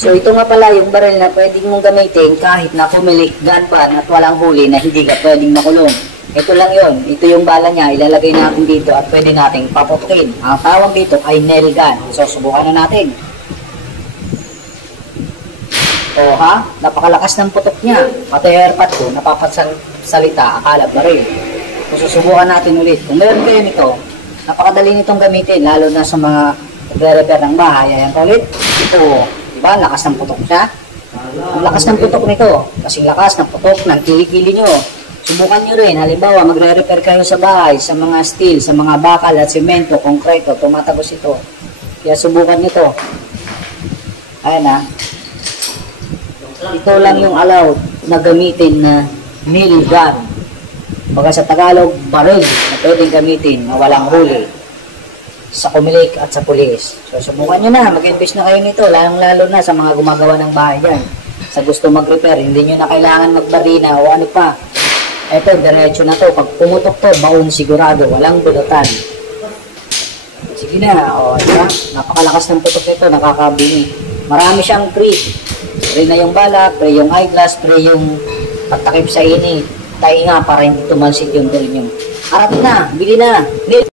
So ito nga pala yung baril na pwedeng mong gamitin kahit na pumilik gun ban at walang huli na hindi ka pwedeng nakulong. Ito lang yon. Ito yung bala niya, ilalagay natin dito at pwede nating paputukin. Ang tawag dito ay nail gun. So subukan na natin. O ha, napakalakas ng putok niya. Pati airpad ko, napapagsalita, akala baril. Kung susubukan natin ulit, kung meron kayo nito, napakadali nitong gamitin, lalo na sa mga nagre-repair ng bahay. Ayan ka ulit. Ito, diba, lakas ng putok siya. Ang lakas ng putok nito, kasing lakas ng putok ng kilikili nyo. Subukan nyo rin, halimbawa magre-repair kayo sa bahay, sa mga steel, sa mga bakal at semento, konkreto, tumatagos ito. Kaya subukan nyo to. Ayan ha. Ito lang yung allowed na gamitin na nail gun. Baga sa Tagalog, baril na pwedeng gamitin na walang huli sa kumilik at sa pulis. So subukan nyo na, mag-invest na kayo nito, lalong-lalo na sa mga gumagawa ng bahay dyan. Sa gusto mag-repair, hindi nyo na kailangan magbarina o ano pa. Ito, diretso na to. Pag pumutok to, baon sigurado. Walang bulutan. Sige na. O, diba? Napakalakas ng putok nito. Nakakabini. Marami siyang free. Free na yung bala, free yung eyeglass, free yung patakip sa init. Tayo nga para hindi tumalsik yung tuloy nyo. Harap na. Bili na.